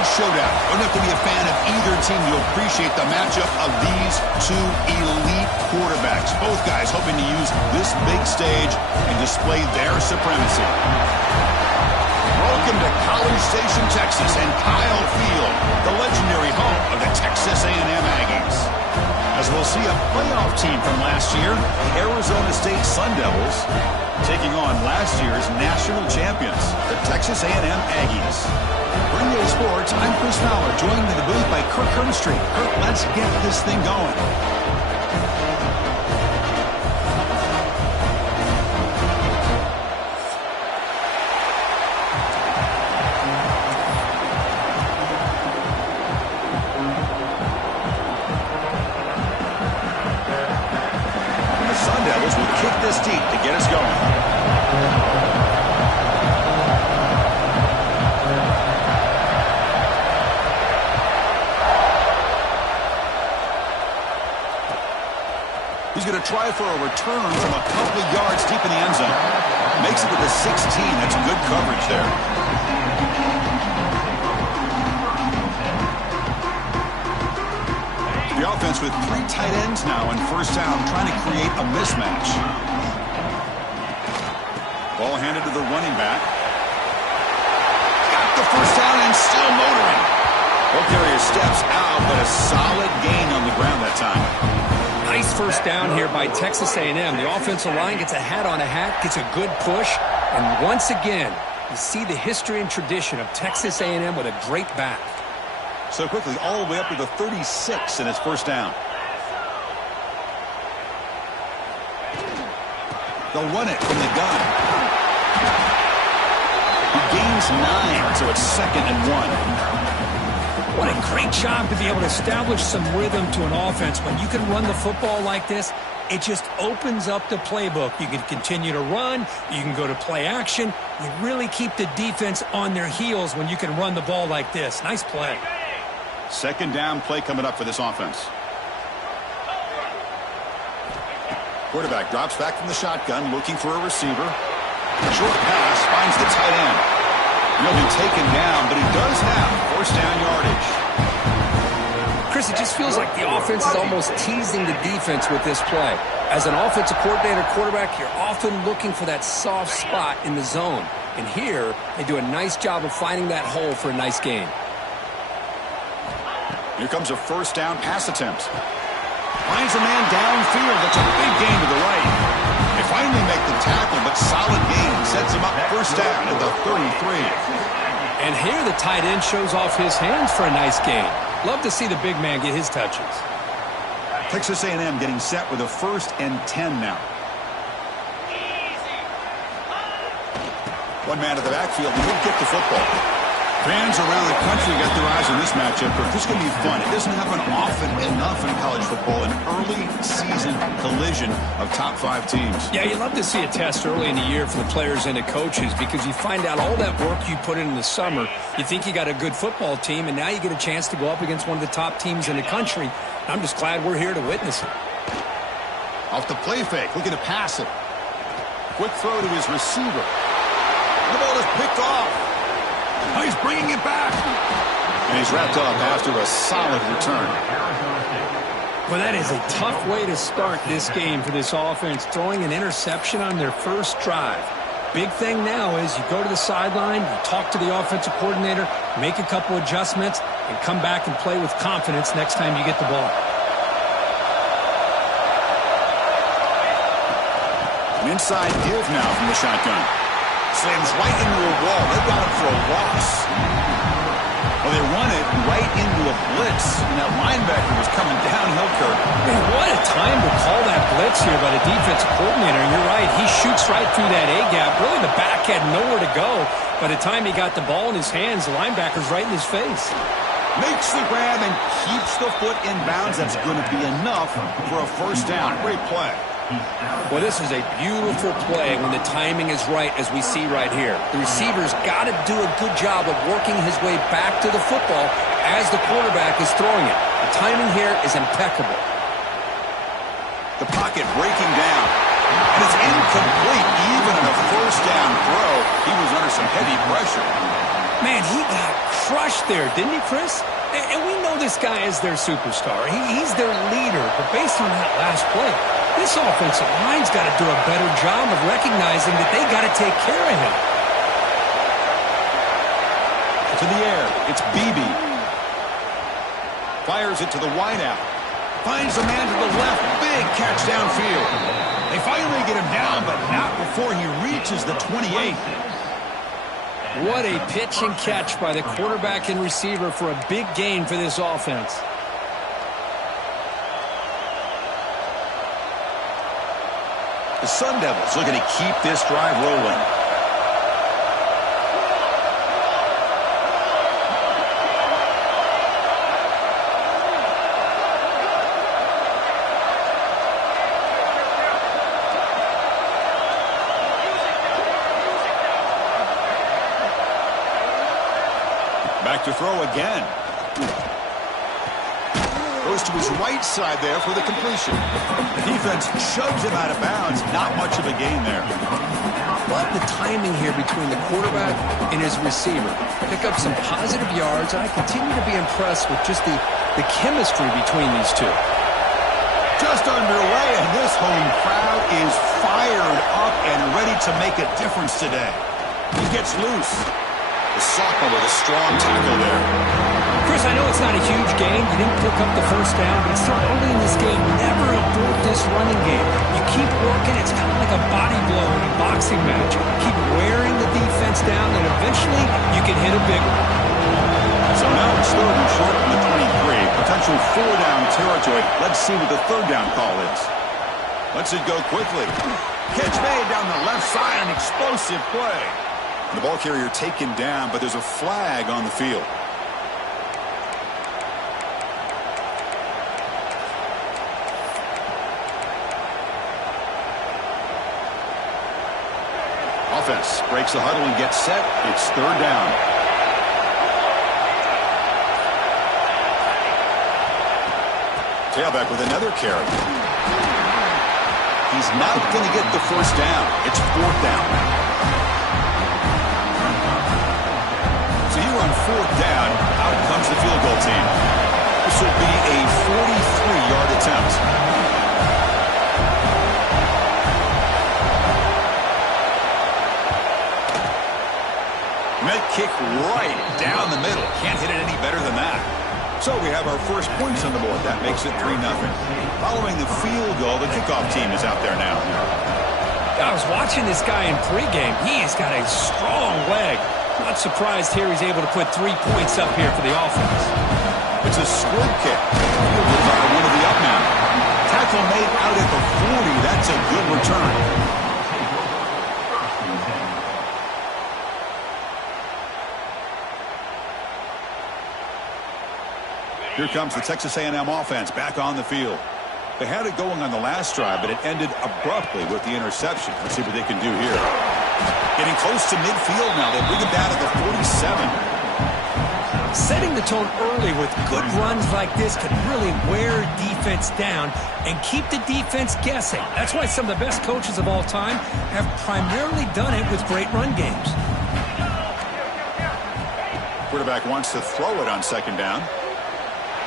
big showdown. Don't have to be a fan of either team to appreciate the matchup of these two elite quarterbacks. Both guys hoping to use this big stage and display their supremacy. Welcome to College Station, Texas, and Kyle Field, the legendary home of the Texas A&M Aggies. As we'll see a playoff team from last year, the Arizona State Sun Devils, taking on last year's national champions, the Texas A&M Aggies. For EA Sports, I'm Chris Fowler, joined in the booth by Kirk Herbstreit. Kirk, let's get this thing going. This deep to get us going. He's going to try for a return from a couple of yards deep in the end zone. Makes it to the 16. That's good coverage there. The offense with 3 tight ends now on first down, trying to create a mismatch. Ball handed to the running back. Got the first down and still motoring. Both carriers steps out, but a solid gain on the ground that time. Nice first down here by Texas A&M. The offensive line gets a hat on a hat, gets a good push, and once again, you see the history and tradition of Texas A&M with a great back. So quickly, all the way up to the 36 in his first down. They'll run it from the gun. He gains 9, so it's 2nd and 1. What a great job to be able to establish some rhythm to an offense. When you can run the football like this, it just opens up the playbook. You can continue to run. You can go to play action. You really keep the defense on their heels when you can run the ball like this. Nice play. 2nd down play coming up for this offense. Quarterback drops back from the shotgun, looking for a receiver. Short pass finds the tight end. He'll be taken down, but he does have first down yardage. Chris, it just feels like the offense is almost teasing the defense with this play. As an offensive coordinator quarterback, you're often looking for that soft spot in the zone. And here, they do a nice job of finding that hole for a nice gain. Here comes a first down pass attempt. Finds a man downfield. That's a big gain to the right. They finally make the tackle, but solid gain sets him up first down at the 33. And here the tight end shows off his hands for a nice gain. Love to see the big man get his touches. Texas A&M getting set with a 1st and 10 now. One man at the backfield, and he'll get the football. Fans around the country got their eyes on this matchup, but this is going to be fun. It doesn't happen often enough in college football, an early season collision of top 5 teams. Yeah, you love to see a test early in the year for the players and the coaches because you find out all that work you put in the summer. You think you got a good football team, and now you get a chance to go up against one of the top teams in the country. I'm just glad we're here to witness it. Off the play fake, looking to pass it. Quick throw to his receiver. The ball is picked off. Oh, he's bringing it back. And he's wrapped up after a solid return. Well, that is a tough way to start this game for this offense, throwing an interception on their first drive. Big thing now is you go to the sideline, you talk to the offensive coordinator, make a couple adjustments, and come back and play with confidence next time you get the ball. An inside give now from the shotgun. Slams right into a wall. They've got him for a loss. Well, they run it right into a blitz, and that linebacker was coming downhill, Kirk. Man, what a time to call that blitz here by the defensive coordinator. And you're right, he shoots right through that A-gap. Really, the back had nowhere to go. By the time he got the ball in his hands, the linebacker's right in his face. Makes the grab and keeps the foot in bounds. That's going to be enough for a first down. Great play. Well, this is a beautiful play when the timing is right, as we see right here. The receiver's got to do a good job of working his way back to the football as the quarterback is throwing it. The timing here is impeccable. The pocket breaking down. And it's incomplete. Even in a first down throw, he was under some heavy pressure. Man, he got crushed there, didn't he, Chris? And we know this guy is their superstar. He's their leader. But based on that last play, this offensive line's got to do a better job of recognizing that they got to take care of him. To the air, it's Beebe. Fires it to the wideout. Finds a man to the left. Big catch downfield. They finally get him down, but not before he reaches the 28. What a pitch and catch by the quarterback and receiver for a big gain for this offense. The Sun Devils looking to keep this drive rolling. Back to throw again. Goes to his right side there for the completion. The defense shoves him out of bounds. Not much of a gain there. Love the timing here between the quarterback and his receiver. Pick up some positive yards, and I continue to be impressed with just the chemistry between these two. Just underway, and this home crowd is fired up and ready to make a difference today. He gets loose. The sophomore with a strong tackle there. Chris, I know it's not a huge game. You didn't pick up the first down, but it's still early in this game. Never abort this running game. You keep working. It's kind of like a body blow in a boxing match. Keep wearing the defense down, and eventually you can hit a big one. So now it's third and short from the 23. Potential four-down territory. Let's see what the third down call is. Lets it go quickly. Catch made down the left side. An explosive play. The ball carrier taken down, but there's a flag on the field. Offense breaks the huddle and gets set. It's third down. Tailback with another carry. He's not going to get the first down. It's fourth down. So here on fourth down, out comes the field goal team. This will be a 43-yard attempt. Met kick right down the middle. Can't hit it any better than that. So we have our first points on the board. That makes it 3-0. Following the field goal, the kickoff team is out there now. I was watching this guy in pregame. He's got a strong leg. Not surprised here he's able to put 3 points up here for the offense. It's a squib kick. Fielders are one of the up now. Tackle made out at the 40. That's a good return. Here comes the Texas A&M offense back on the field. They had it going on the last drive, but it ended abruptly with the interception. Let's see what they can do here. Getting close to midfield now. They bring it down to the 47. Setting the tone early with good runs like this can really wear defense down and keep the defense guessing. That's why some of the best coaches of all time have primarily done it with great run games. Quarterback wants to throw it on second down.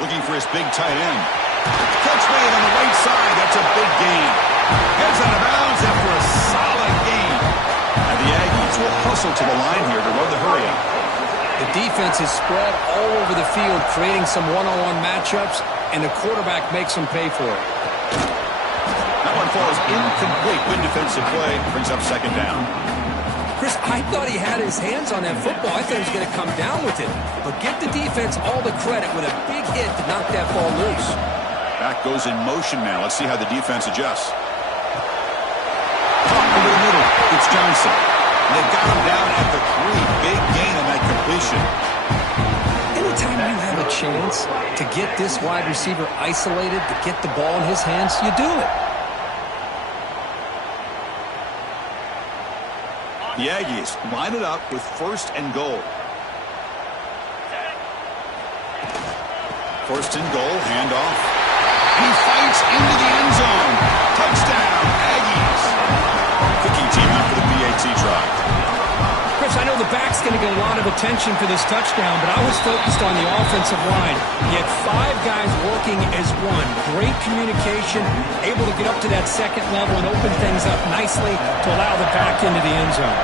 Looking for his big tight end. Catch made on the right side. That's a big gain. Heads out of bounds after a solid gain. And the Aggies will hustle to the line here to run the hurry up. The defense is spread all over the field, creating some one-on-one matchups, and the quarterback makes them pay for it. That one falls incomplete. Good defensive play. Brings up second down. Chris, I thought he had his hands on that football. I thought he was going to come down with it. But give the defense all the credit with a big hit to knock that ball loose. Back goes in motion now. Let's see how the defense adjusts. Over the middle. It's Johnson. And they've got him down at the 3. Big gain on that completion. Anytime you have a chance to get this wide receiver isolated, to get the ball in his hands, you do it. The Aggies line it up with first and goal. First and goal, handoff. He fights into the end zone. Touchdown, Aggies. Kicking team out for the PAT try. Chris, I know the back's going to get a lot of attention for this touchdown, but I was focused on the offensive line. He had 5 guys working as one. Great communication, able to get up to that second level and open things up nicely to allow the back into the end zone.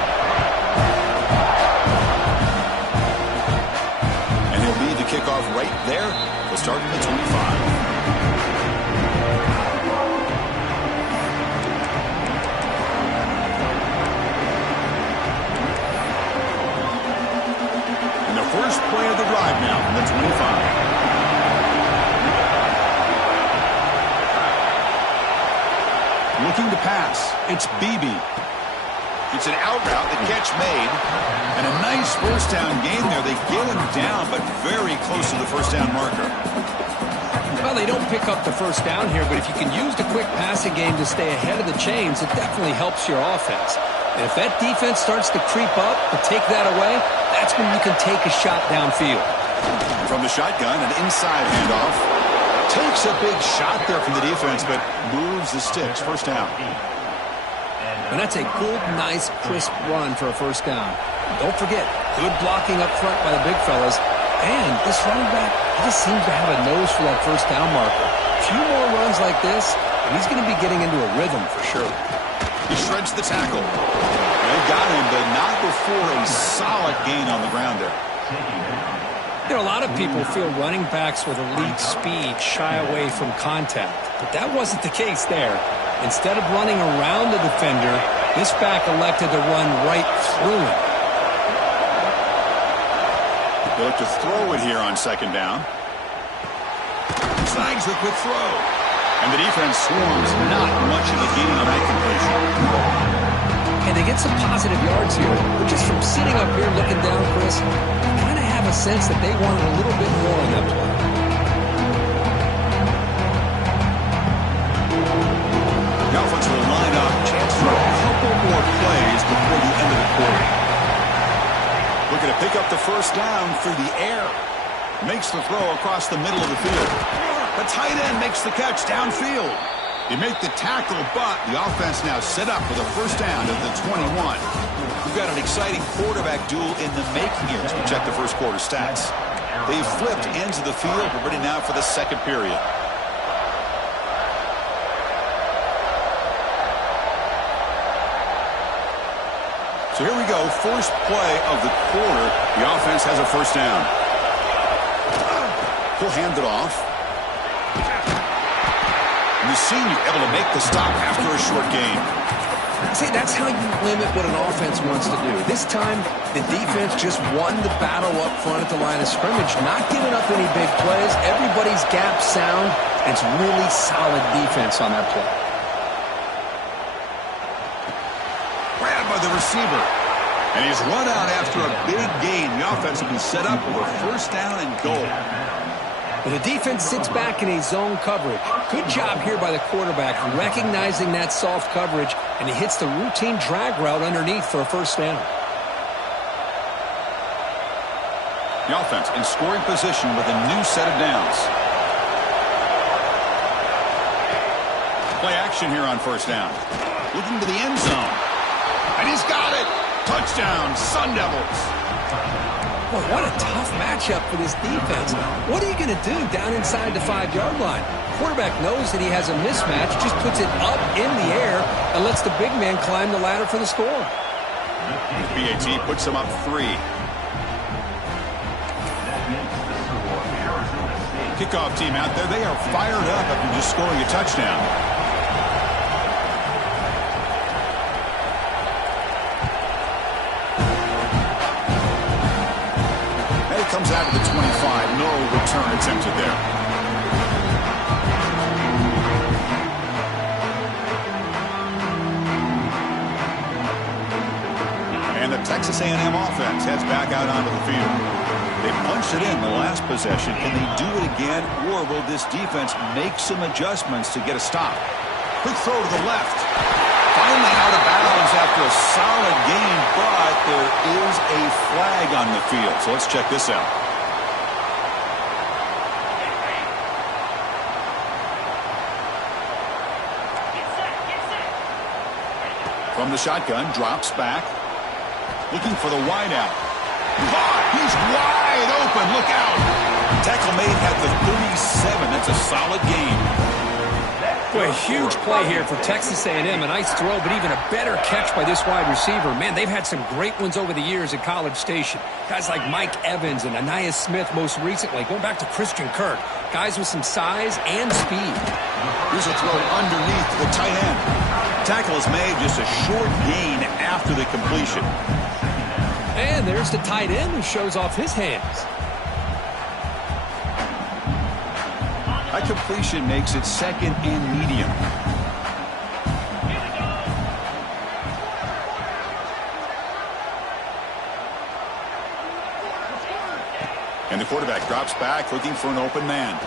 And he'll lead the kickoff right there. We'll start at the 25. First play of the drive now from the 25. Looking to pass. It's Beebe. It's an out route, the catch made, and a nice first down gain there. They get him down, but very close to the first down marker. Well, they don't pick up the first down here, but if you can use the quick passing game to stay ahead of the chains, it definitely helps your offense. And if that defense starts to creep up and take that away, that's when you can take a shot downfield. From the shotgun, an inside handoff. Takes a big shot there from the defense, but moves the sticks. First down. And that's a good, nice, crisp run for a first down. Don't forget, good blocking up front by the big fellas. And this running back, he just seems to have a nose for that first down marker. A few more runs like this, and he's going to be getting into a rhythm for sure. He shreds the tackle. They got him, but not before a solid gain on the ground there. You know, a lot of people feel running backs with elite speed shy away from contact, but that wasn't the case there. Instead of running around the defender, this back elected to run right through him. They look to throw it here on second down. Snags the quick throw. And the defense swarms not much of a gain on that completion. And they get some positive yards here, but just from sitting up here looking down, Chris, you kind of have a sense that they wanted a little bit more on that play. The offense will line up, chance for a couple more plays before the end of the quarter. Looking to pick up the first down through the air. Makes the throw across the middle of the field. The tight end makes the catch downfield. You make the tackle, but the offense now set up for the first down at the 21. We've got an exciting quarterback duel in the making here as we check the first quarter stats. They've flipped into the field. We're ready now for the second period. So here we go. First play of the quarter. The offense has a first down. He'll hand it off. The senior able to make the stop after a short gain. See, that's how you limit what an offense wants to do. This time, the defense just won the battle up front at the line of scrimmage, not giving up any big plays. Everybody's gap sound. It's really solid defense on that play. Grabbed by the receiver. And he's run out after a big gain. The offense will be set up with a first down and goal. But the defense sits back in a zone coverage. Good job here by the quarterback, recognizing that soft coverage, and he hits the routine drag route underneath for a first down. The offense in scoring position with a new set of downs. Play action here on first down. Looking to the end zone. And he's got it. Touchdown, Sun Devils. Well, what a tough matchup for this defense. What are you going to do down inside the 5-yard line? Quarterback knows that he has a mismatch, just puts it up in the air and lets the big man climb the ladder for the score. BAT puts him up 3. Kickoff team out there, they are fired up after just scoring a touchdown. Comes out of the 25. No return attempted there. And the Texas A&M offense heads back out onto the field. They punched it in the last possession. Can they do it again, or will this defense make some adjustments to get a stop? Quick throw to the left. Finally out of bounds after a solid game, but there is a flag on the field. So let's check this out. From the shotgun, drops back. Looking for the wide out. Caught! He's wide open. Look out! Tackle made at the 37. That's a solid game. Boy, a huge play here for Texas A&M. A nice throw, but even a better catch by this wide receiver. Man, they've had some great ones over the years at College Station. Guys like Mike Evans and Anais Smith most recently, going back to Christian Kirk. Guys with some size and speed. Here's a throw underneath the tight end. Tackle is made, just a short gain after the completion. And there's the tight end who shows off his hands. That completion makes it second and medium. And the quarterback drops back, looking for an open man.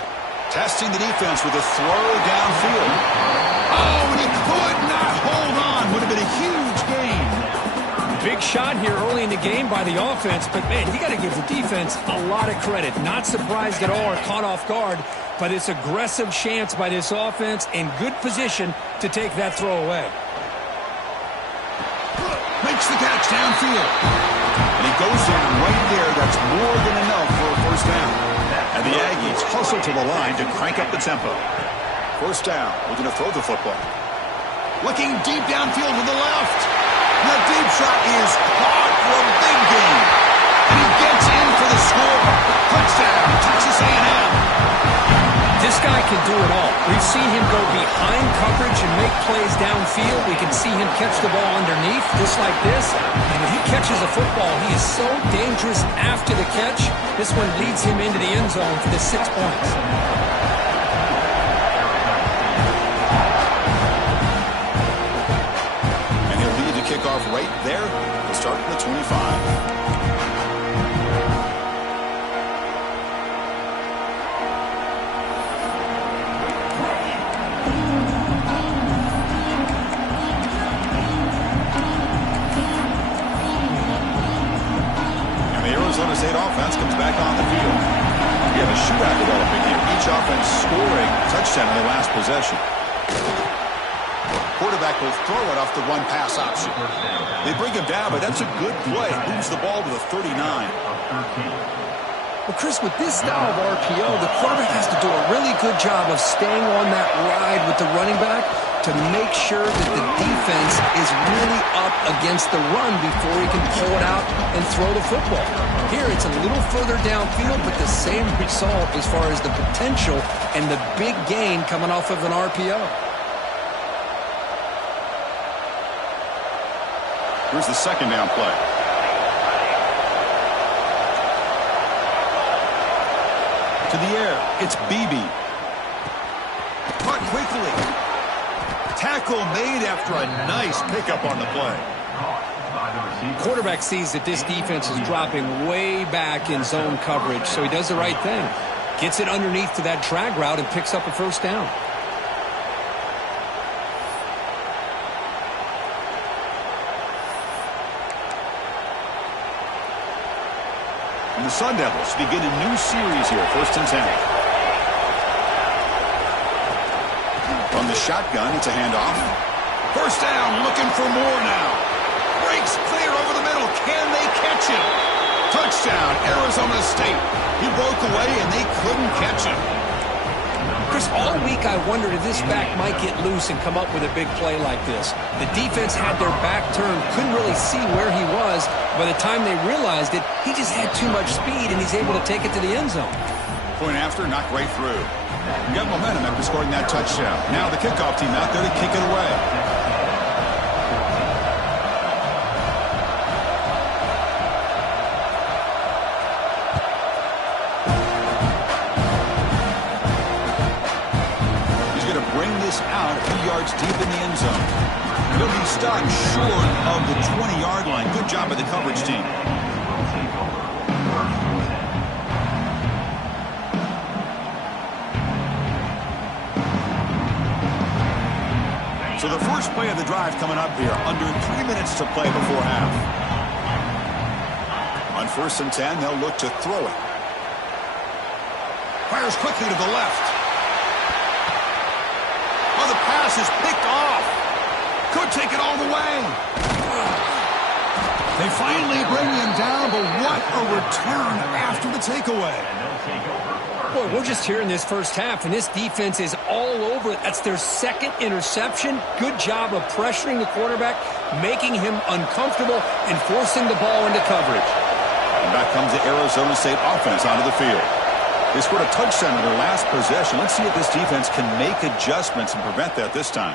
Testing the defense with a throw downfield. Oh, and he could not hold on. Would have been a huge gain. Big shot here early in the game by the offense, but, man, you got to give the defense a lot of credit. Not surprised at all or caught off guard, but it's aggressive chance by this offense in good position to take that throw away. Makes the catch downfield. And he goes down right there. That's more than enough for a first down. And the Aggies hustle to the line to crank up the tempo. First down. Looking to throw the football. Looking deep downfield to the left. The deep shot is caught for a big gain. And he gets in for the score. Touchdown, Texas A&M. This guy can do it all. We've seen him go behind coverage and make plays downfield. We can see him catch the ball underneath, just like this. And when he catches a football, he is so dangerous after the catch. This one leads him into the end zone for the 6 points. And he'll lead the kickoff right there. We'll start at the 25. Arizona State offense comes back on the field. We have a shootout developing here. Each offense scoring a touchdown in their last possession. Quarterback will throw it off the one-pass option. They bring him down, but that's a good play. Moves the ball to the 39. Well, Chris, with this style of RPO, the quarterback has to do a really good job of staying on that ride with the running back to make sure that the defense is really up against the run before he can pull it out and throw the football. Here, it's a little further downfield, but the same result as far as the potential and the big gain coming off of an RPO. Here's the second down play. To the air, it's Beebe. Caught quickly. Tackle made after a nice pickup on the play. Quarterback sees that this defense is dropping way back in zone coverage, so he does the right thing. Gets it underneath to that drag route and picks up a first down. And the Sun Devils begin a new series here, 1st and 10. From the shotgun, it's a handoff. First down, looking for more now. Breaks clear over the middle. Can they catch him? Touchdown, Arizona State. He broke away, and they couldn't catch him. Chris, all week I wondered if this back might get loose and come up with a big play like this. The defense had their back turned, couldn't really see where he was. By the time they realized it, he just had too much speed, and he's able to take it to the end zone. Point after, knocked right through. Got momentum after scoring that touchdown. Now the kickoff team out there to kick it away. He's going to bring this out a few yards deep in the end zone. He'll be stopped short of the 20-yard line. Good job by the coverage team. So the first play of the drive coming up here, under 3 minutes to play before half. On 1st and 10, they'll look to throw it. Fires quickly to the left. Oh, the pass is picked off. Could take it all the way. They finally bring him down, but what a return after the takeaway. Boy, we're just here in this first half, and this defense is all over it. That's their second interception. Good job of pressuring the quarterback, making him uncomfortable, and forcing the ball into coverage. And back comes the Arizona State offense onto the field. They scored a touchdown in their last possession. Let's see if this defense can make adjustments and prevent that this time.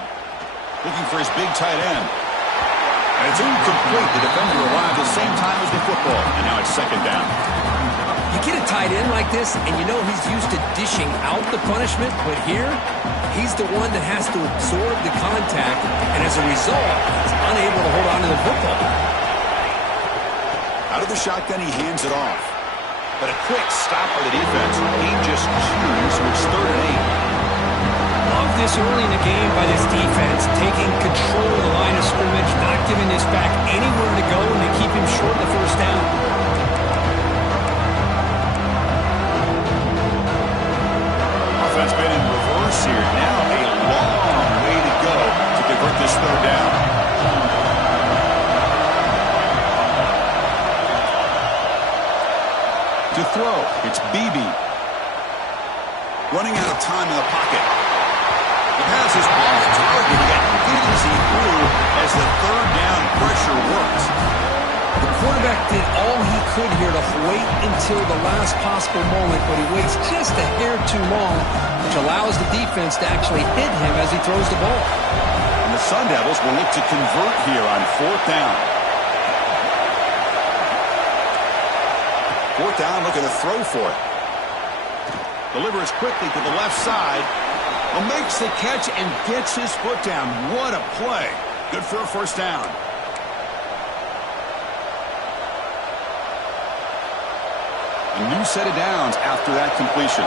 Looking for his big tight end. And it's incomplete. The defender arrived at the same time as the football. And now it's second down. You get a tight end like this, and you know he's used to dishing out the punishment, but here, he's the one that has to absorb the contact, and as a result, he's unable to hold on to the football. Out of the shotgun, he hands it off. But a quick stop by the defense. He just chews, so it's 3rd and 8. Love this early in the game by this defense, taking control of the line of scrimmage, not giving this back anywhere to go, and they keep him short of the first down. Offense been in reverse here. Now a long way to go to convert this 3rd down. To throw, it's Beebe. Running out of time in the pocket. The pass is off target, yet easy through as the 3rd down pressure works. The quarterback did all he could here to wait until the last possible moment, but he waits just a hair too long, which allows the defense to actually hit him as he throws the ball. And the Sun Devils will look to convert here on 4th down. 4th down, looking to throw for it. Delivers quickly to the left side. Makes the catch and gets his foot down. What a play. Good for a 1st down. A new set of downs after that completion.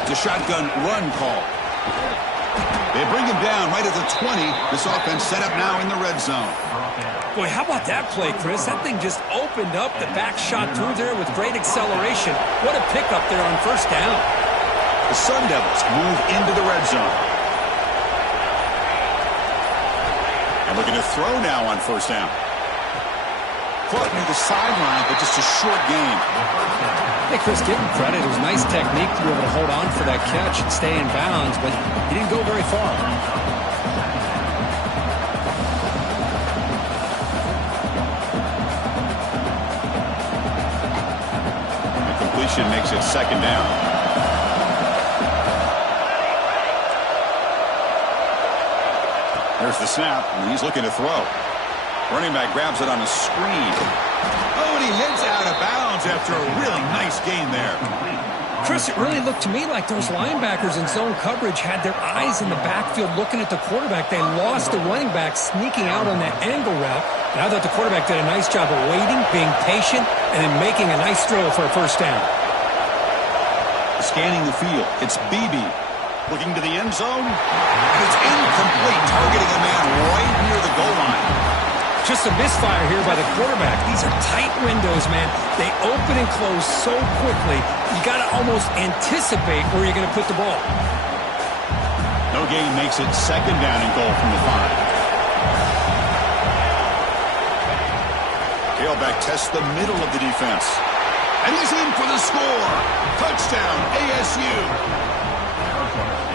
It's a shotgun run call. They bring him down right at the 20. This offense set up now in the red zone. Boy, how about that play, Chris? That thing just opened up. The back shot through there with great acceleration. What a pickup there on 1st down. The Sun Devils move into the red zone. And looking to throw now on 1st down. Caught near the sideline, but just a short gain. Hey, Chris, give him credit. It was nice technique to be able to hold on for that catch and stay in bounds, but he didn't go very far. Makes it 2nd down. There's the snap, and he's looking to throw. Running back grabs it on a screen. Oh, and he heads out of bounds after a really nice gain there. Chris, it really looked to me like those linebackers in zone coverage had their eyes in the backfield looking at the quarterback. They lost the running back sneaking out on that angle route. And I thought the quarterback did a nice job of waiting, being patient, and then making a nice throw for a 1st down. Scanning the field, it's Beebe. Looking to the end zone. And it's incomplete, targeting a man right near the goal line. Just a misfire here by the quarterback. These are tight windows, man. They open and close so quickly, you got to almost anticipate where you're going to put the ball. No gain makes it 2nd down and goal from the 5. Tailback tests the middle of the defense. And he's in for the score. Touchdown, ASU.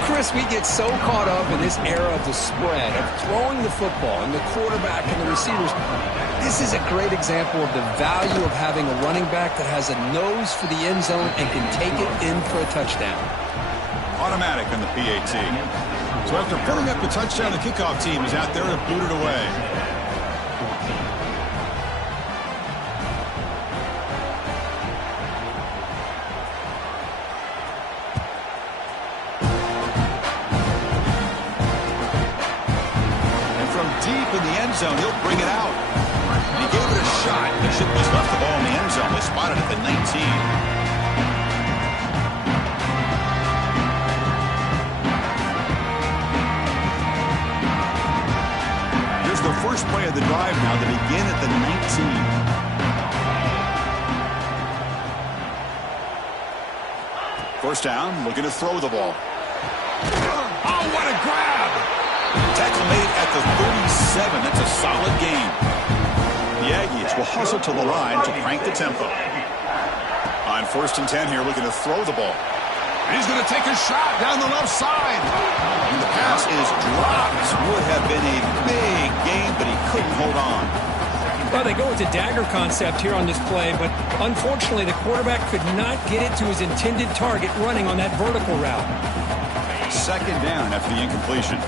Chris, we get so caught up in this era of the spread, of throwing the football and the quarterback and the receivers. This is a great example of the value of having a running back that has a nose for the end zone and can take it in for a touchdown. Automatic on the PAT. So after putting up the touchdown, the kickoff team is out there to boot it away. Deep in the end zone, he'll bring it out. And he gave it a shot. He should have just left the ball in the end zone. They spotted at the 19. Here's the first play of the drive now. They begin at the 19. 1st down, looking to throw the ball. Oh, what a grab! Tackle made at the 37. That's a solid gain. The Aggies will hustle to the line to crank the tempo. On 1st and 10 here, looking to throw the ball. And he's going to take a shot down the left side. And the pass is dropped. Would have been a big gain, but he couldn't hold on. Well, they go with the dagger concept here on this play, but unfortunately the quarterback could not get it to his intended target running on that vertical route. 2nd down after the incompletion.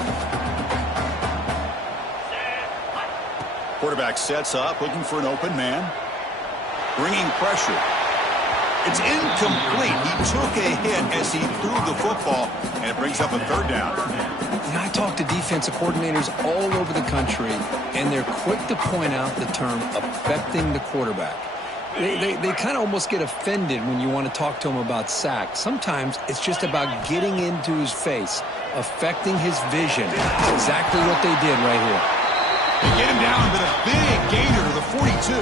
Quarterback sets up, looking for an open man. Bringing pressure. It's incomplete. He took a hit as he threw the football, and it brings up a 3rd down. You know, I talk to defensive coordinators all over the country, and they're quick to point out the term affecting the quarterback. They kind of almost get offended when you want to talk to them about sacks. Sometimes it's just about getting into his face, affecting his vision. That's exactly what they did right here. They get him down, but a big gainer to the 42.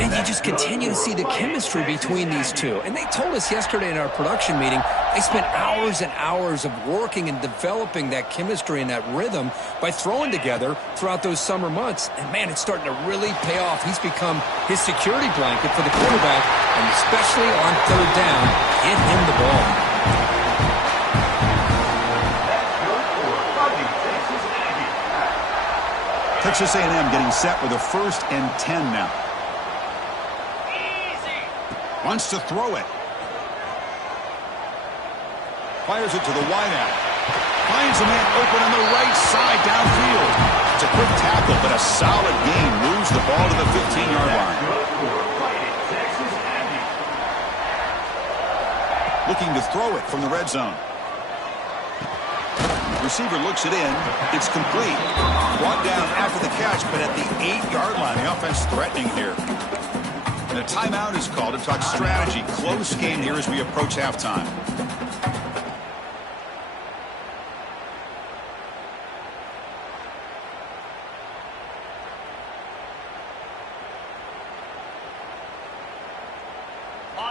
And you just continue to see the chemistry between these two. And they told us yesterday in our production meeting, they spent hours and hours of working and developing that chemistry and that rhythm by throwing together throughout those summer months. And, man, it's starting to really pay off. He's become his security blanket for the quarterback, and especially on 3rd down, get him the ball. Texas A&M getting set with a 1st and 10 now. Wants to throw it. Fires it to the wideout. Finds a man open on the right side downfield. It's a quick tackle, but a solid gain. Moves the ball to the 15-yard line. Looking to throw it from the red zone. Receiver looks it in. It's complete. Brought down after the catch, but at the 8-yard line. The offense threatening here. And a timeout is called to talk strategy. Close game here as we approach halftime.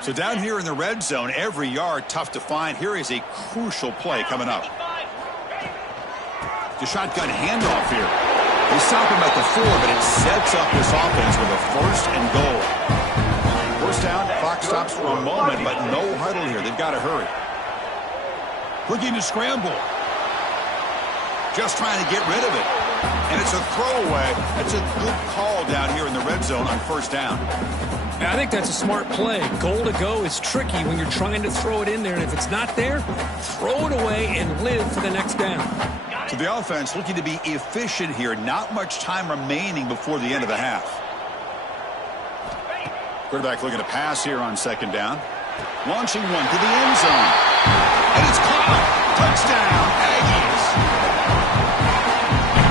So down here in the red zone, every yard tough to find. Here is a crucial play coming up. The shotgun handoff here. They stop him at the 4, but it sets up this offense with a 1st and goal. 1st down, clock stops for a moment, but no huddle here. They've got to hurry. Looking to scramble. Just trying to get rid of it. And it's a throwaway. That's a good call down here in the red zone on 1st down. I think that's a smart play. Goal to go is tricky when you're trying to throw it in there, and if it's not there, throw it away and live for the next down. So the offense looking to be efficient here. Not much time remaining before the end of the half. Quarterback looking to pass here on 2nd down. Launching one to the end zone. And it's caught. Touchdown, Aggies.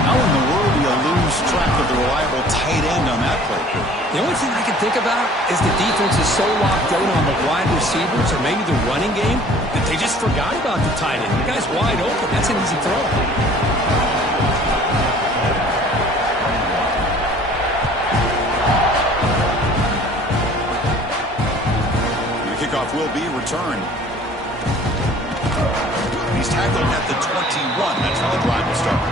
How in the world do you lose track of the reliable tight end on that play? The only thing I can think about is the defense is so locked in on the wide receivers or maybe the running game that they just forgot about the tight end. The guy's wide open. That's an easy throw. The kickoff will be returned. He's tackled at the 21. That's how the drive will start.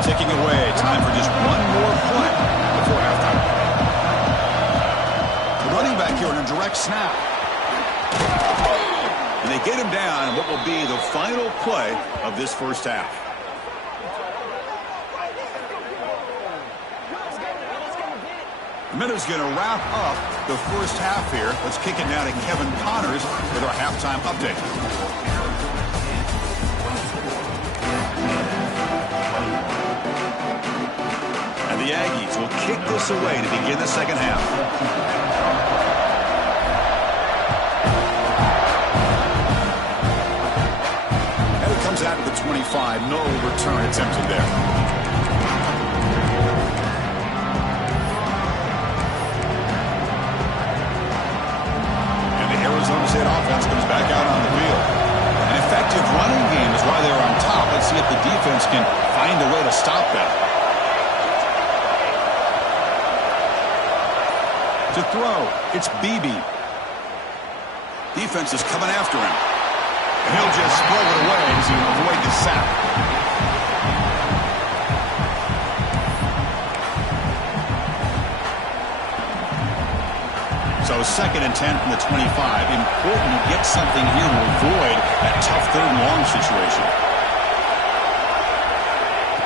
Ticking away. Time for just one more play before halftime. The running back here on a direct snap. And they get him down in what will be the final play of this 1st half. The minute's going to wrap up the 1st half here. Let's kick it now to Kevin Connors with our halftime update. The Aggies will kick this away to begin the 2nd half. And it comes out to the 25. No return attempted there. And the Arizona State offense comes back out on the field. An effective running game is why they're on top. Let's see if the defense can find a way to stop that. To throw, it's Beebe. Defense is coming after him. And he'll just throw it away to avoid the sack. So 2nd and 10 from the 25. Important to get something here to avoid that tough 3rd and long situation.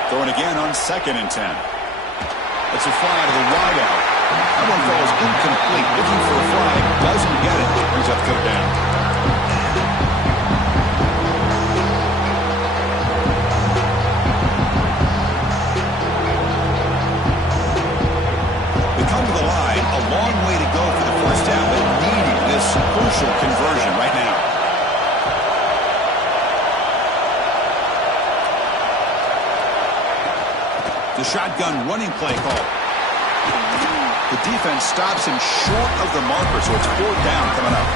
Throwing again on 2nd and 10. It's a fly to the wideout. That one falls incomplete. Looking for a flag. Doesn't get it. Brings up 3rd down. We come to the line. A long way to go for the 1st down, but needing this crucial conversion right now. The shotgun running play call. The defense stops him short of the marker, so it's 4th down coming up.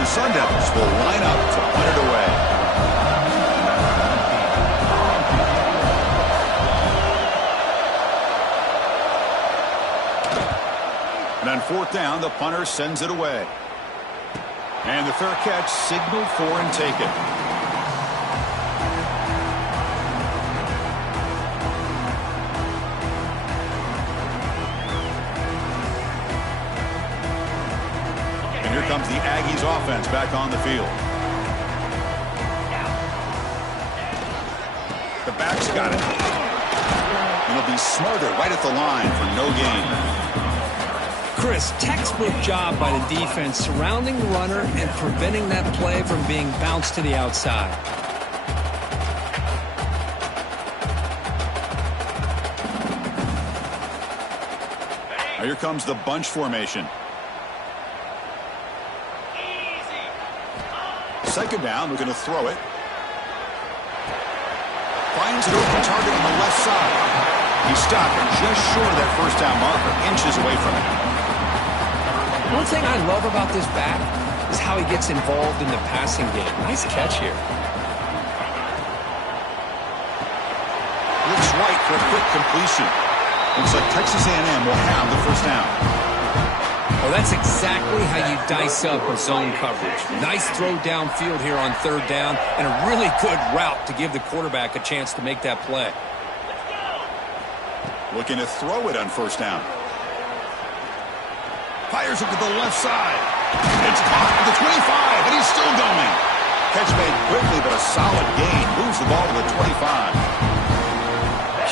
The Sun Devils will line up to punt it away. And on 4th down, the punter sends it away. And the fair catch signaled for and taken. And here comes the Aggies offense back on the field. The back's got it. And it'll be Smarter right at the line for no gain. Chris, textbook job by the defense surrounding the runner and preventing that play from being bounced to the outside. Now here comes the bunch formation. 2nd down, we're going to throw it. Finds an open target on the left side. He stopped just short of that 1st down marker, inches away from it. One thing I love about this back is how he gets involved in the passing game. Nice catch here. Looks right for a quick completion. Looks like Texas A&M will have the 1st down. Well, that's exactly how you dice up a zone coverage. Nice throw downfield here on 3rd down, and a really good route to give the quarterback a chance to make that play. Looking to throw it on 1st down. Fires it to the left side. It's caught at the 25, and he's still going. Catch made quickly, but a solid gain. Moves the ball to the 25.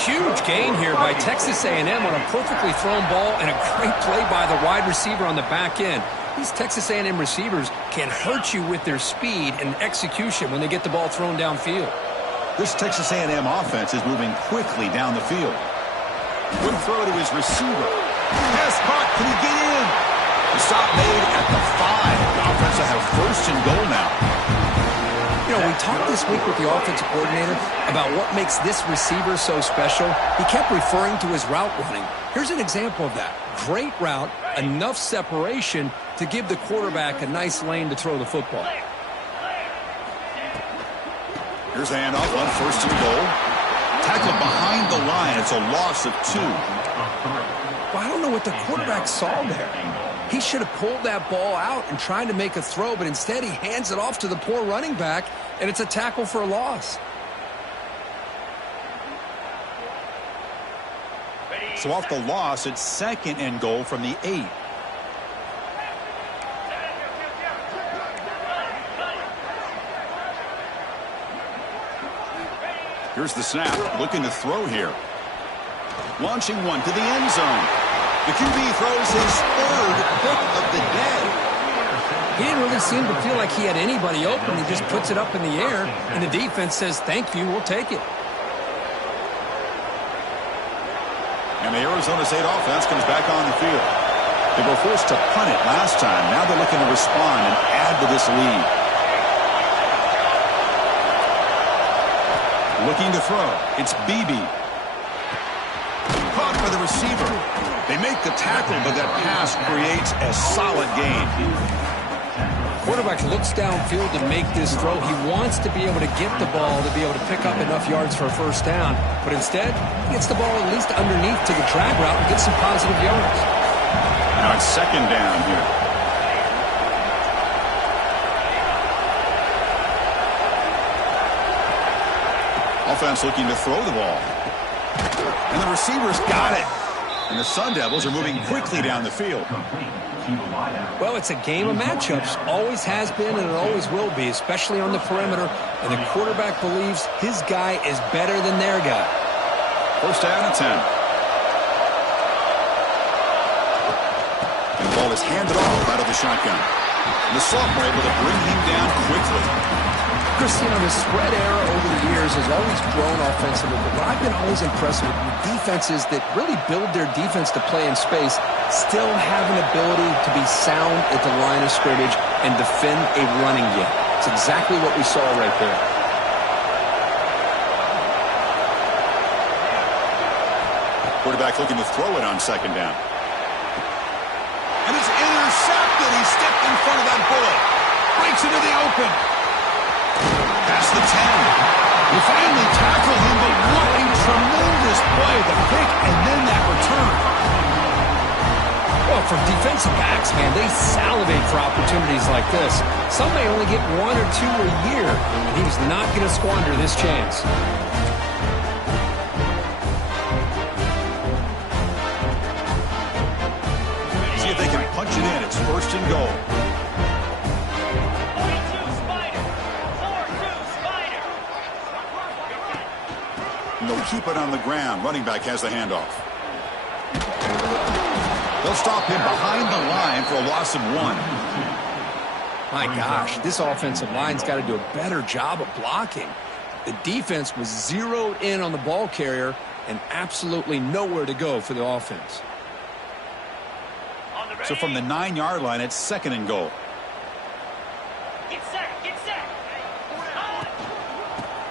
Huge gain here by Texas A&M on a perfectly thrown ball and a great play by the wide receiver on the back end. These Texas A&M receivers can hurt you with their speed and execution when they get the ball thrown downfield. This Texas A&M offense is moving quickly down the field. Good throw to his receiver. Pass caught. Can he get in? The stop made at the 5. The offense will have 1st and goal now. You know, we talked this week with the offensive coordinator about what makes this receiver so special. He kept referring to his route running. Here's an example of that. Great route, enough separation to give the quarterback a nice lane to throw the football. Here's the handoff on 1st and goal. Tackled behind the line. It's a loss of 2. Well, I don't know what the quarterback saw there. He should have pulled that ball out and tried to make a throw, but instead he hands it off to the poor running back, and it's a tackle for a loss. So off the loss, it's 2nd and goal from the 8. Here's the snap, looking to throw here. Launching one to the end zone. The QB throws his 3rd pick of the day. He didn't really seem to feel like he had anybody open. He just puts it up in the air, and the defense says, thank you, we'll take it. And the Arizona State offense comes back on the field. They were forced to punt it last time. Now they're looking to respond and add to this lead. Looking to throw. It's Beebe. Caught by the receiver. They make the tackle, but that pass creates a solid gain. Quarterback looks downfield to make this throw. He wants to be able to get the ball to be able to pick up enough yards for a first down. But instead, he gets the ball at least underneath to the drag route and gets some positive yards. Now it's second down here. Offense looking to throw the ball. And the receivers got it. And the Sun Devils are moving quickly down the field. Well, it's a game of matchups. Always has been and it always will be, especially on the perimeter. And the quarterback believes his guy is better than their guy. First down and 10. And the ball is handed off out of the shotgun. And the sophomore able to bring him down quickly. Cristiano, the spread era over the years has always grown offensively, but what I've been always impressed with defenses that really build their defense to play in space still have an ability to be sound at the line of scrimmage and defend a running game. It's exactly what we saw right there. Quarterback looking to throw it on second down. And it's intercepted. He stepped in front of that bullet. Breaks into the open. Past the 10. They finally tackled him, but what a tremendous play. The pick and then that return. Well, for defensive backs, man, they salivate for opportunities like this. Some may only get one or two a year, and he's not going to squander this chance. See if they can punch it in. It's first and goal. They'll keep it on the ground. Running back has the handoff. They'll stop him behind the line for a loss of 1. My gosh, this offensive line's got to do a better job of blocking. The defense was zeroed in on the ball carrier and absolutely nowhere to go for the offense. So from the 9-yard line, it's second and goal. Get set, get set.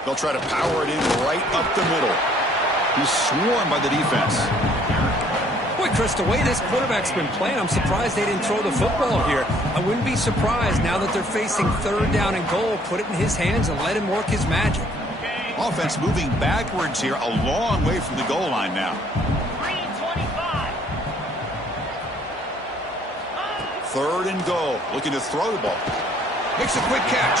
They'll try to power it in right up the middle. He's swarmed by the defense. Boy, Chris, the way this quarterback's been playing, I'm surprised they didn't throw the football here. I wouldn't be surprised now that they're facing third down and goal. Put it in his hands and let him work his magic. Offense moving backwards here, a long way from the goal line now. 3:25. Third and goal, looking to throw the ball. Makes a quick catch.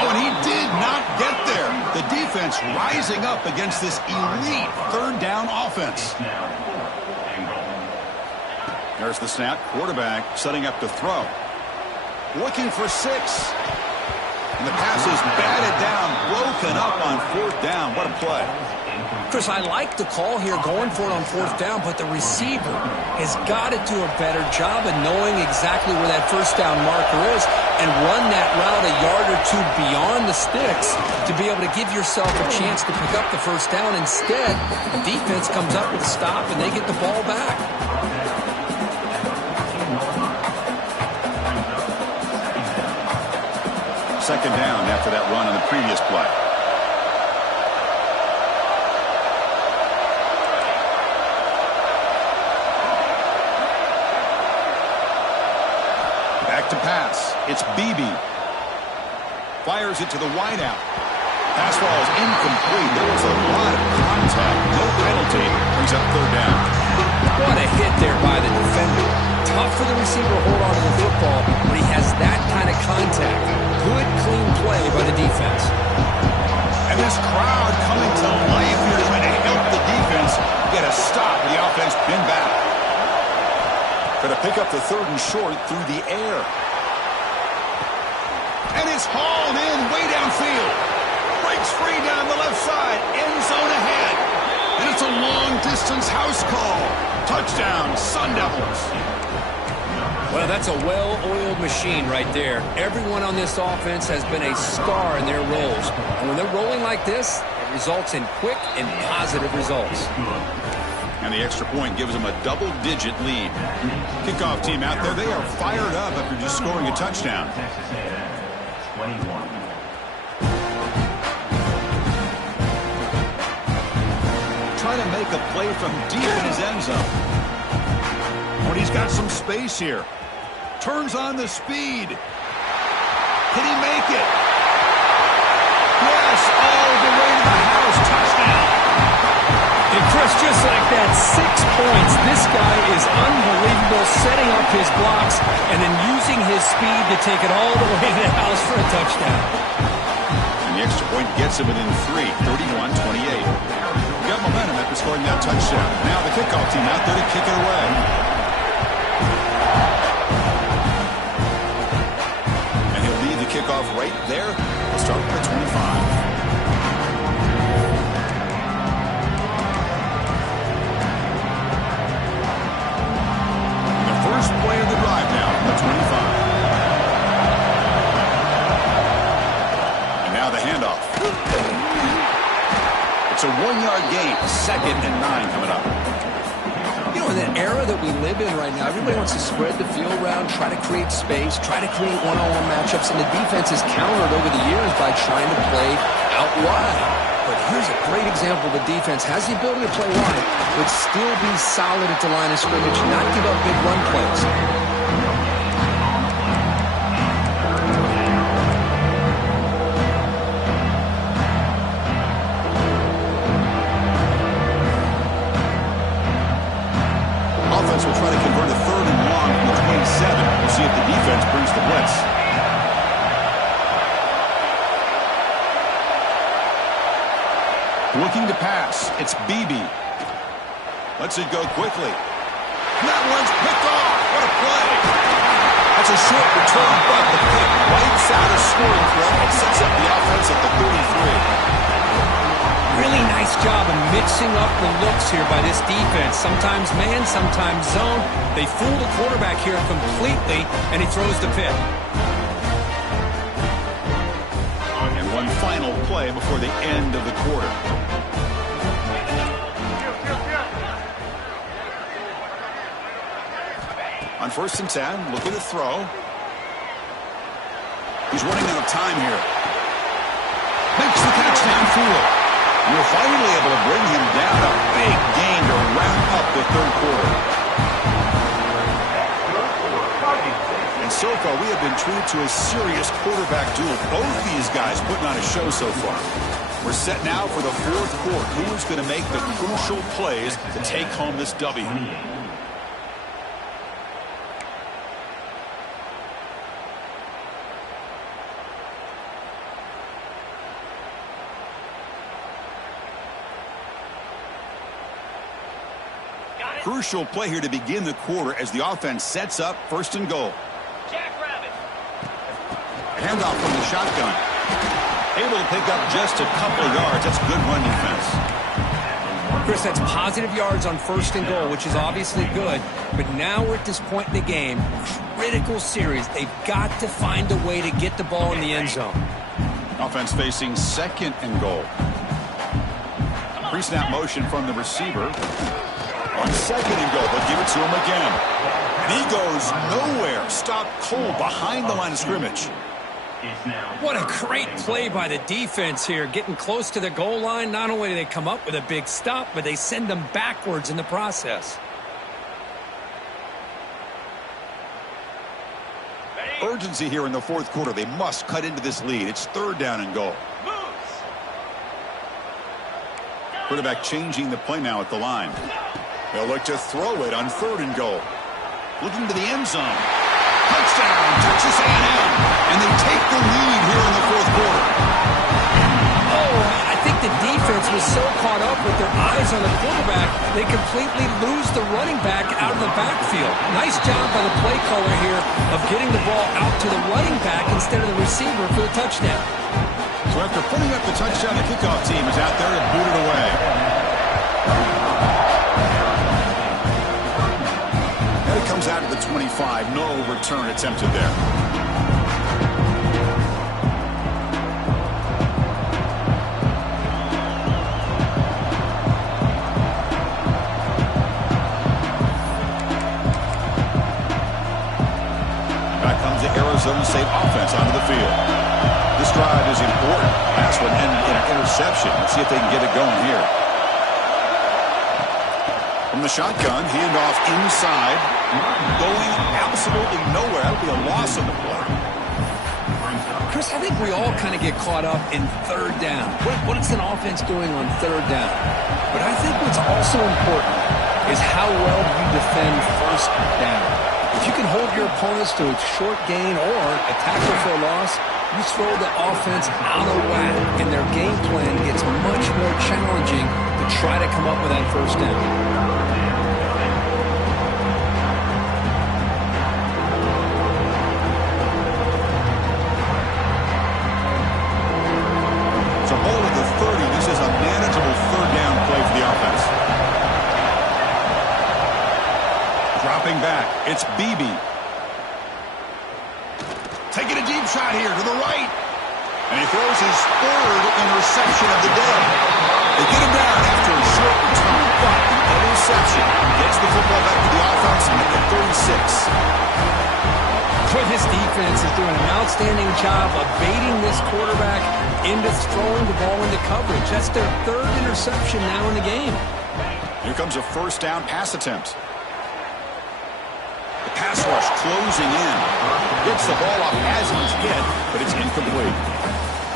Oh, and he did not get there. The defense rising up against this elite third down offense. There's the snap. Quarterback setting up to throw. Looking for 6. And the pass is batted down, broken up on fourth down. What a play. Chris, I like the call here going for it on fourth down, but the receiver has got to do a better job of knowing exactly where that first down marker is and run that route a yard or two beyond the sticks to be able to give yourself a chance to pick up the first down. Instead, the defense comes up with a stop and they get the ball back. Second down after that run on the previous play. Back to pass. It's Beebe. Fires it to the wideout. Pass ball is incomplete. There was a lot of contact. No penalty. Brings up third down. What a hit there by the defender. Tough for the receiver to hold on to the football, but he has that kind of contact. Good, clean play by the defense. And this crowd coming to life here trying to help the defense get a stop. The offense pinned back. Going to pick up the third and short through the air. And it's hauled in way downfield. Breaks free down the left side. End zone ahead. And it's a long-distance house call. Touchdown, Sun Devils. Well, that's a well-oiled machine right there. Everyone on this offense has been a star in their roles. And when they're rolling like this, it results in quick and positive results. And the extra point gives them a double-digit lead. Kickoff team out there, they are fired up after just scoring a touchdown. Trying to make a play from deep in his end zone. When he's got some space here. Turns on the speed. Can he make it? Yes, all the way to the house. Touchdown. And Chris, just like that, 6 points. This guy is unbelievable, setting up his blocks and then using his speed to take it all the way to the house for a touchdown. And the extra point gets him within 3, 31-28. Got momentum after scoring that touchdown. Now the kickoff team out there to kick it away. And he'll lead the kickoff right there. We'll start with the 25. First play of the drive now, the 25. And now the handoff. It's a 1-yard gain, 2nd and 9 coming up. You know, in the era that we live in right now, everybody wants to spread the field around, try to create space, try to create one-on-one matchups, and the defense has countered over the years by trying to play out wide. But here's a great example. The defense has the ability to play wide, but still be solid at the line of scrimmage, not give up big run plays. Offense will try to convert a 3rd and long from the 27. We'll see if the defense brings the blitz. Looking to pass. It's Beebe. Lets it go quickly. That one's picked off. What a play. That's a short return, but the pick wipes out a scoring threat and sets up the offense at the 33. Really nice job of mixing up the looks here by this defense. Sometimes man, sometimes zone. They fool the quarterback here completely, and he throws the pick. And one final play before the end of the quarter. On 1st and 10, look at the throw. He's running out of time here. Makes the catch downfield. You're finally able to bring him down. A big gain to wrap up the 3rd quarter. And so far, we have been treated to a serious quarterback duel. Both these guys putting on a show so far. We're set now for the 4th quarter. Who's going to make the crucial plays to take home this W? Crucial play here to begin the quarter as the offense sets up 1st and goal. Jackrabbit. Handoff from the shotgun. Able to pick up just a couple of yards. That's good run defense. Chris, that's positive yards on 1st and goal, which is obviously good. But now we're at this point in the game, critical series. They've got to find a way to get the ball in the end zone. Offense facing 2nd and goal. Pre-snap motion from the receiver. On 2nd and goal, they'll give it to him again. And he goes nowhere. Stopped cold behind the line of scrimmage. What a great play by the defense here. Getting close to the goal line, not only do they come up with a big stop, but they send them backwards in the process. Urgency here in the 4th quarter. They must cut into this lead. It's 3rd down and goal. Quarterback changing the play now at the line. They'll look to throw it on 3rd and goal. Looking to the end zone. Touchdown, Texas A&M. And they take the lead here in the 4th quarter. Oh, I think the defense was so caught up with their eyes on the quarterback, they completely lose the running back out of the backfield. Nice job by the play caller here of getting the ball out to the running back instead of the receiver for the touchdown. So after putting up the touchdown, the kickoff team is out there to boot it away. And it comes out of the 25. No return attempted there. Back comes the Arizona State offense onto the field. This drive is important. Pass would end in an interception. Let's see if they can get it going here. From the shotgun, handoff inside. Going absolutely nowhere. That would be a loss on the play. Chris, I think we all kind of get caught up in third down. What is an offense doing on third down? But I think what's also important is how well you defend first down. If you can hold your opponents to a short gain or a tackle for a loss, you throw the offense out of whack, and their game plan gets much more challenging to try to come up with that first down. Back. It's Beebe. Taking a deep shot here to the right. And he throws his third interception of the day. They get him down after a short return, but the interception gets the football back to the offense at the 36. But this defense is doing an outstanding job of baiting this quarterback into throwing the ball into coverage. That's their third interception now in the game. Here comes a first down pass attempt. Pass rush closing in. Gets the ball off as he's hit, but it's incomplete.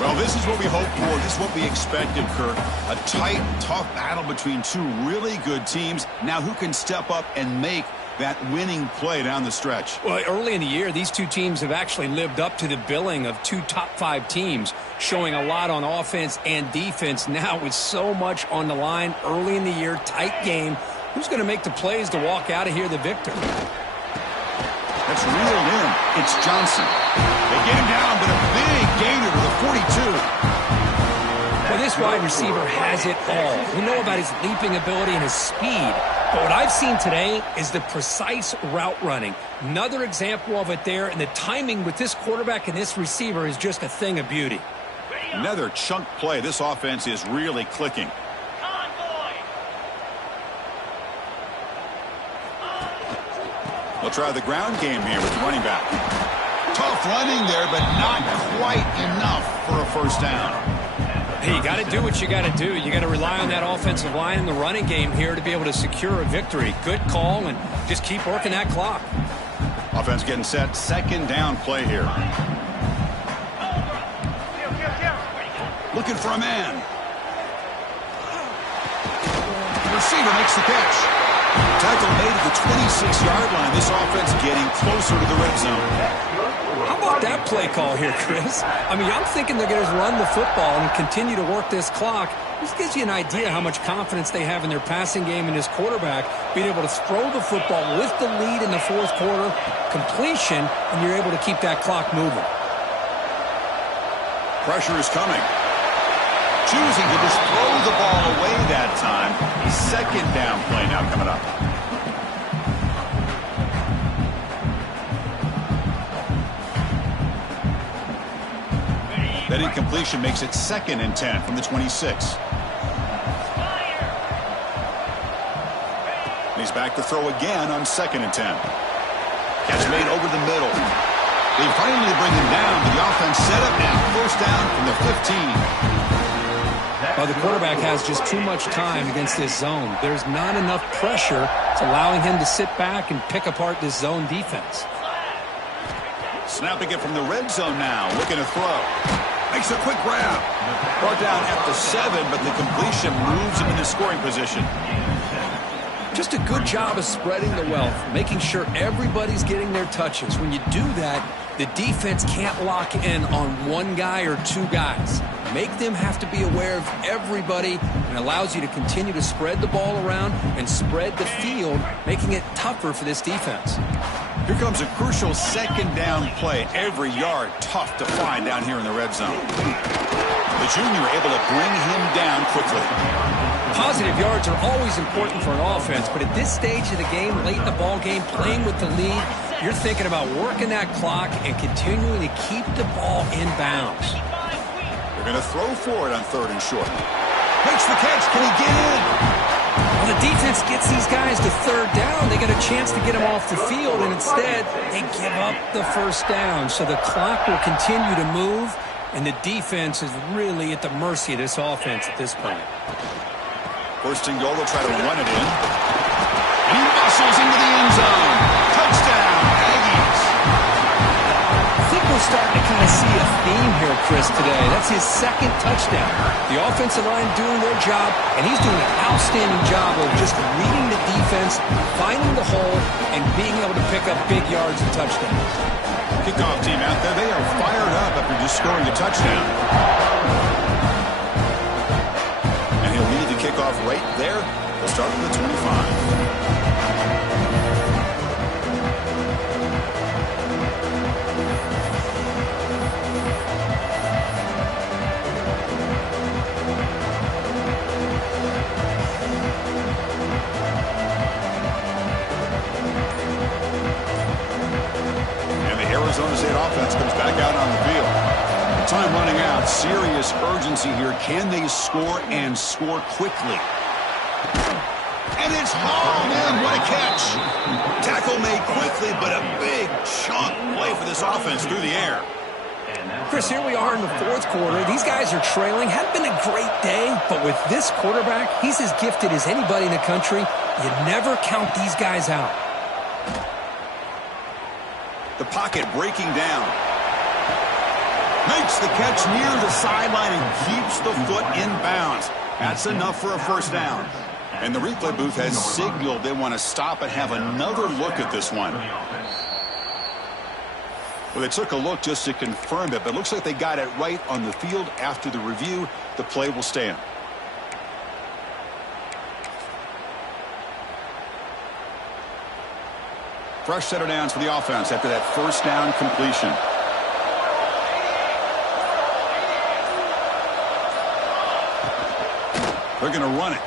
Well, this is what we hoped for. This is what we expected, Kirk. A tight, tough battle between two really good teams. Now who can step up and make that winning play down the stretch? Well, early in the year, these two teams have actually lived up to the billing of two top-5 teams, showing a lot on offense and defense. Now with so much on the line early in the year, tight game, who's going to make the plays to walk out of here the victor? That's reeled in. It's Johnson. They get him down, but a big gainer to the 42. Well, this wide receiver has it all. We know about his leaping ability and his speed. But what I've seen today is the precise route running. Another example of it there, and the timing with this quarterback and this receiver is just a thing of beauty. Another chunk play. This offense is really clicking. They'll try the ground game here with the running back. Tough running there, but not quite enough for a first down. Hey, you got to do what you got to do. You got to rely on that offensive line in the running game here to be able to secure a victory. Good call, and just keep working that clock. Offense getting set. Second down play here. Looking for a man. The receiver makes the catch. Tackle made at the 26-yard line. This offense getting closer to the red zone. How about that play call here, Chris? I mean, I'm thinking they're going to run the football and continue to work this clock. This gives you an idea how much confidence they have in their passing game and this quarterback being able to throw the football with the lead in the fourth quarter, completion, and you're able to keep that clock moving. Pressure is coming. Choosing to just throw the ball away that time. Second down play now coming up. That incompletion makes it 2nd and 10 from the 26. He's back to throw again on 2nd and 10. Catch made over the middle. They finally bring him down, but the offense set up now. First down from the 15. Well, the quarterback has just too much time against this zone. There's not enough pressure. It's allowing him to sit back and pick apart this zone defense. Snapping it from the red zone now. Looking to throw. Makes a quick grab. Brought down at the 7, but the completion moves him into scoring position. Just a good job of spreading the wealth, making sure everybody's getting their touches. When you do that, the defense can't lock in on one guy or two guys. Make them have to be aware of everybody, and allows you to continue to spread the ball around and spread the field, making it tougher for this defense. Here comes a crucial second down play. Every yard tough to find down here in the red zone. The junior able to bring him down quickly. Positive yards are always important for an offense, but at this stage of the game, late in the ball game, playing with the lead, you're thinking about working that clock and continuing to keep the ball in bounds. They're going to throw for it on 3rd and short. Makes the catch. Can he get in? Well, the defense gets these guys to 3rd down. They get a chance to get them off the field, and instead they give up the first down. So the clock will continue to move, and the defense is really at the mercy of this offense at this point. 1st and goal. They'll try to run it in. And he muscles into the end zone. Touchdown, Aggies. I think we're starting to kind of see a theme here, Chris, today. That's his second touchdown. The offensive line doing their job, and he's doing an outstanding job of just reading the defense, finding the hole, and being able to pick up big yards and touchdowns. Kickoff team out there, they are fired up after just scoring a touchdown. And he'll lead the kickoff right there. They'll start with the 25. Arizona State offense comes back out on the field. Time running out. Serious urgency here. Can they score and score quickly? And it's hauled in. What a catch. Tackle made quickly, but a big chunk play for this offense through the air. Chris, here we are in the fourth quarter. These guys are trailing. Hadn't been a great day, but with this quarterback, he's as gifted as anybody in the country. You never count these guys out. The pocket breaking down. Makes the catch near the sideline and keeps the foot in bounds. That's enough for a first down. And the replay booth has signaled they want to stop and have another look at this one. Well, they took a look just to confirm it, but it looks like they got it right on the field. After the review, the play will stand. Fresh set of downs for the offense after that first down completion. They're going to run it.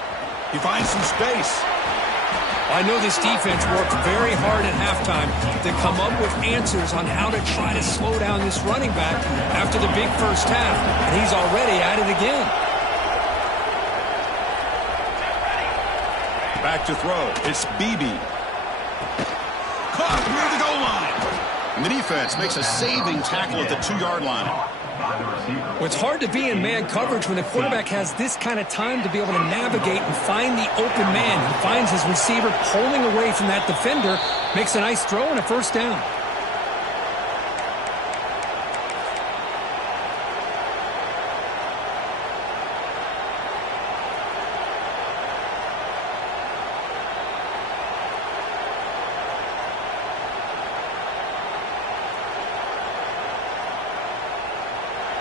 He finds some space. I know this defense worked very hard at halftime to come up with answers on how to try to slow down this running back after the big first half, and he's already at it again. Back to throw. It's Beebe. Caught near the goal line. And the defense makes a saving tackle at the 2-yard line. Well, it's hard to be in man coverage when the quarterback has this kind of time to be able to navigate and find the open man. He finds his receiver pulling away from that defender, makes a nice throw and a first down.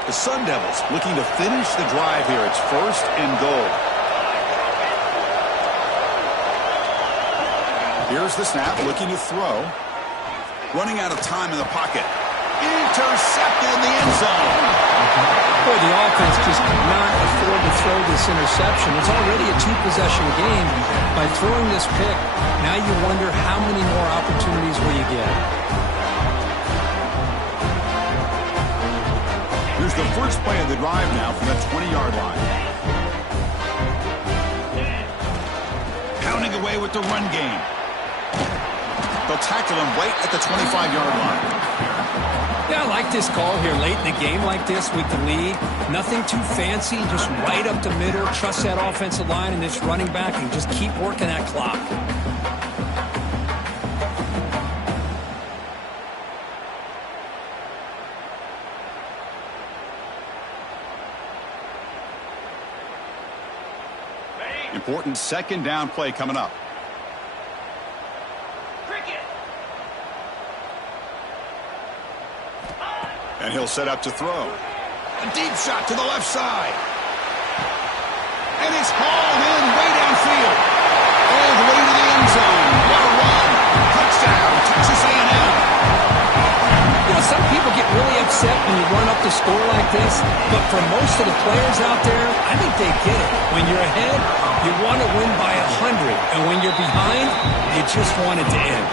The Sun Devils looking to finish the drive here. It's first and goal. Here's the snap, looking to throw. Running out of time in the pocket. Intercepted in the end zone. Boy, the offense just could not afford to throw this interception. It's already a 2-possession game. By throwing this pick, now you wonder how many more opportunities will you get. Here's the first play of the drive now from the 20-yard line. Pounding away with the run game. They'll tackle him right at the 25-yard line. Yeah, I like this call here late in the game like this with the lead. Nothing too fancy, just right up the middle. Trust that offensive line and this running back and just keep working that clock. Important second down play coming up. And he'll set up to throw. A deep shot to the left side. And it's hauled in way downfield. All the way to the end zone. What a run. Touchdown, Texas A&M. You know, some people get really upset when you run up the score like this, but for most of the players out there, I think they get it. When you're ahead, you want to win by 100, and when you're behind, you just want it to end.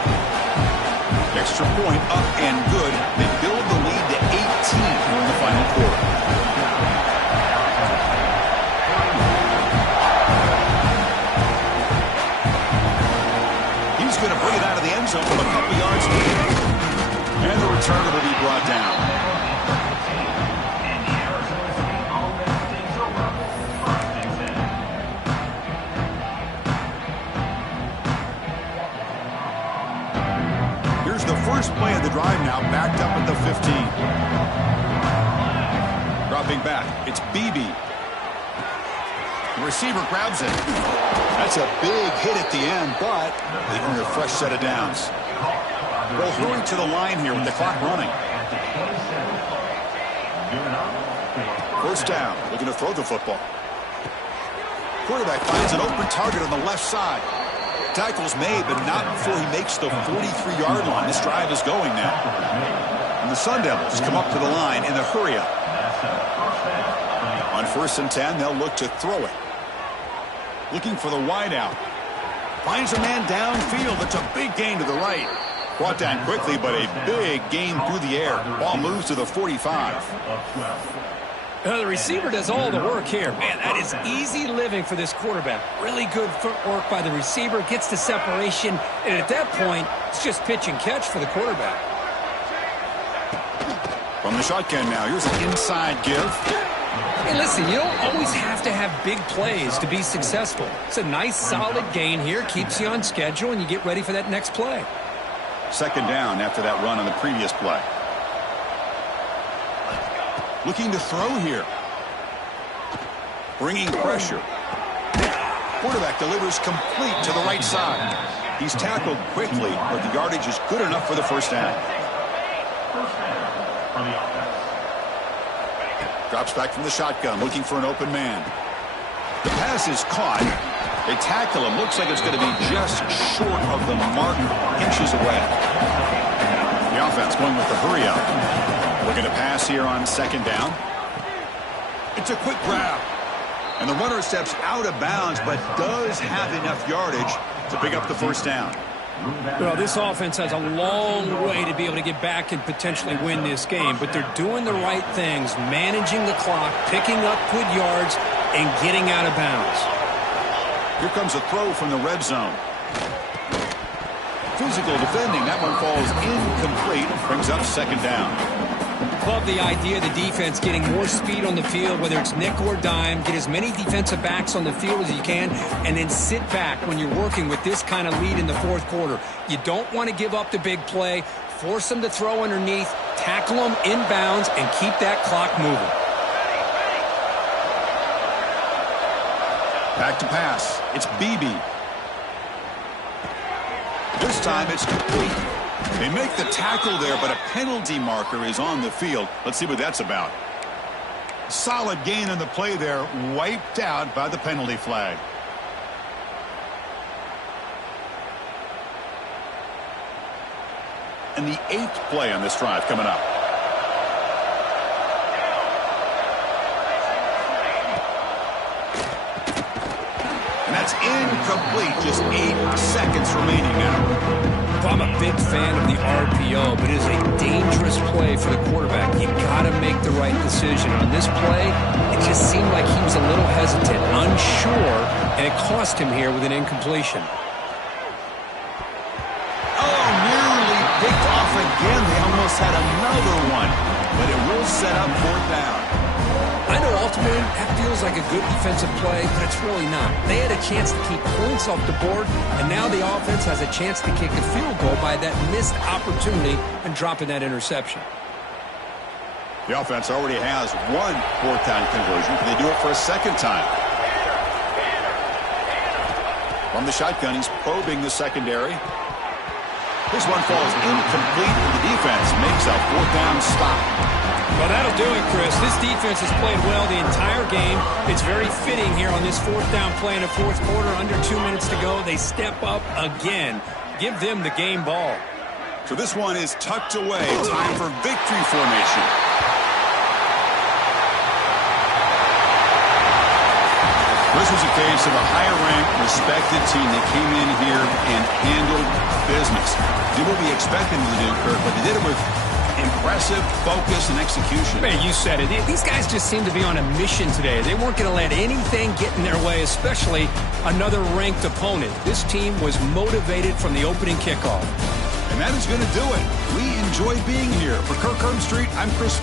Extra point up and good. They build the lead to 18 in the final quarter. He's going to bring it out of the end zone from a couple yards away. And the returner will be brought down. Here's the first first play of the drive now, backed up at the 15. Dropping back, it's Beebe. The receiver grabs it. That's a big hit at the end, but they earn a fresh set of downs. They'll hurry to the line here with the clock running. First down, looking to throw the football. Quarterback finds an open target on the left side. Tackle's made, but not before he makes the 43-yard line. This drive is going now. And the Sun Devils come up to the line in the hurry-up. On 1st and 10, they'll look to throw it. Looking for the wideout. Finds a man downfield. It's a big gain to the right. Brought down quickly, but a big gain through the air. Ball moves to the 45. The receiver does all the work here. Man, that is easy living for this quarterback. Really good footwork by the receiver. Gets the separation. And at that point, it's just pitch and catch for the quarterback. From the shotgun now, here's an inside give. Hey, listen, you don't always have to have big plays to be successful. It's a nice, solid gain here. Keeps you on schedule, and you get ready for that next play. Second down after that run on the previous play. Looking to throw here. Bringing pressure. Quarterback delivers complete to the right side. He's tackled quickly, but the yardage is good enough for the first down. Drops back from the shotgun, looking for an open man. The pass is caught. They tackle him. Looks like it's going to be just short of the mark, inches away. The offense going with the hurry-up. Looking to pass here on second down. It's a quick grab. And the runner steps out of bounds, but does have enough yardage to pick up the first down. Well, this offense has a long way to be able to get back and potentially win this game, but they're doing the right things, managing the clock, picking up good yards, and getting out of bounds. Here comes a throw from the red zone. Physical defending. That one falls incomplete. Brings up second down. Love the idea of the defense getting more speed on the field, whether it's nickel or dime. Get as many defensive backs on the field as you can, and then sit back when you're working with this kind of lead in the fourth quarter. You don't want to give up the big play. Force them to throw underneath, tackle them inbounds, and keep that clock moving. Back to pass. It's Beebe. This time it's complete. They make the tackle there, but a penalty marker is on the field. Let's see what that's about. Solid gain on the play there, wiped out by the penalty flag. And the 8th play on this drive coming up. And that's incomplete. Just 8 seconds remaining now. I'm a big fan of the RPO, but it is a dangerous play for the quarterback. You've got to make the right decision. On this play, it just seemed like he was a little hesitant, unsure, and it cost him here with an incompletion. Oh, nearly picked off again. They almost had another one, but it will set up fourth down. I know ultimately that feels like a good defensive play, but it's really not. They had a chance to keep points off the board, and now the offense has a chance to kick a field goal by that missed opportunity and dropping that interception. The offense already has one fourth down conversion. Can they do it for a second time? From the shotgun, he's probing the secondary. This one falls incomplete, and the defense makes a fourth down stop. Well, that'll do it, Chris. This defense has played well the entire game. It's very fitting here on this fourth down play in the fourth quarter. Under 2 minutes to go. They step up again. Give them the game ball. So this one is tucked away. Time for victory formation. This was a case of a higher-ranked, respected team that came in here and handled business. Did what we expected them to do, Kirk, but they did it with impressive focus and execution. Man, you said it. These guys just seem to be on a mission today. They weren't going to let anything get in their way, especially another ranked opponent. This team was motivated from the opening kickoff. And that is going to do it. We enjoy being here. For Kirk Herbstreit, I'm Chris